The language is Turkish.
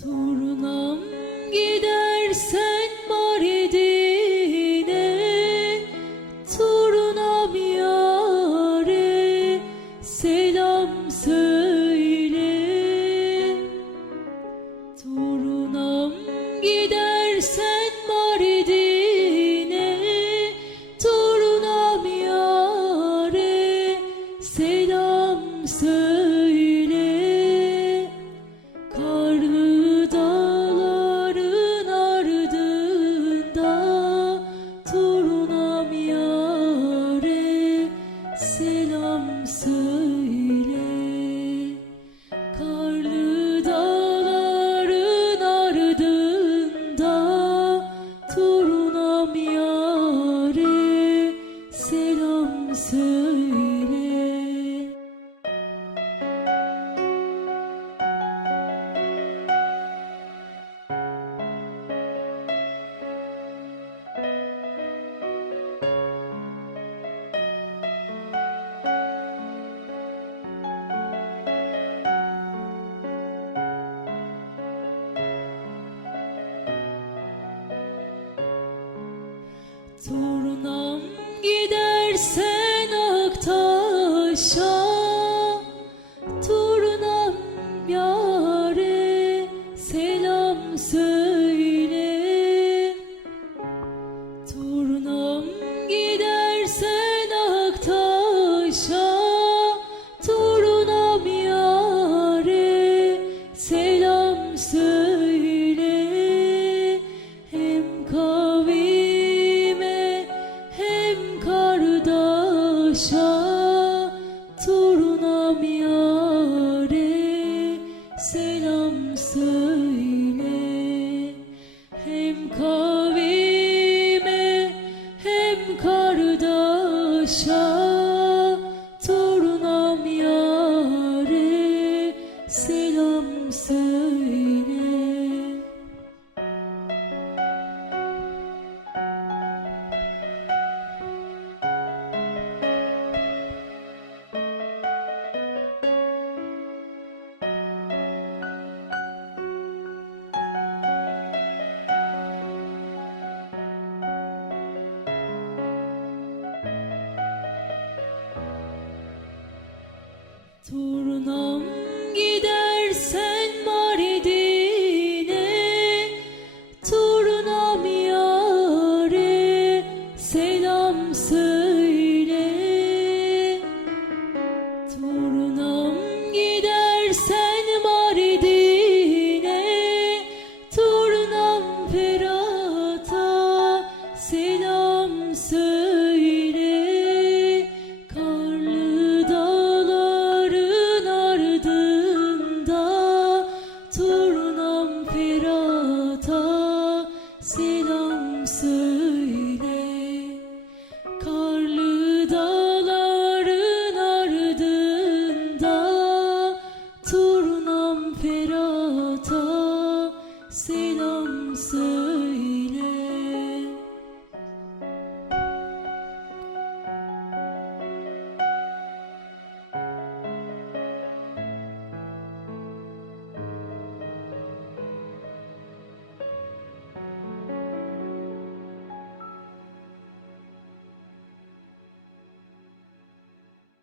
Torunum gider. gidersen Mardin'e Torunam yare selam söyle. Karlı dağların ardında Torunam yare selam söyle. Turnam gidersen Aktaş'a show. Turnam gider turnam firata selam söyle. Karlı dağların ardında turnam firata selam söyle.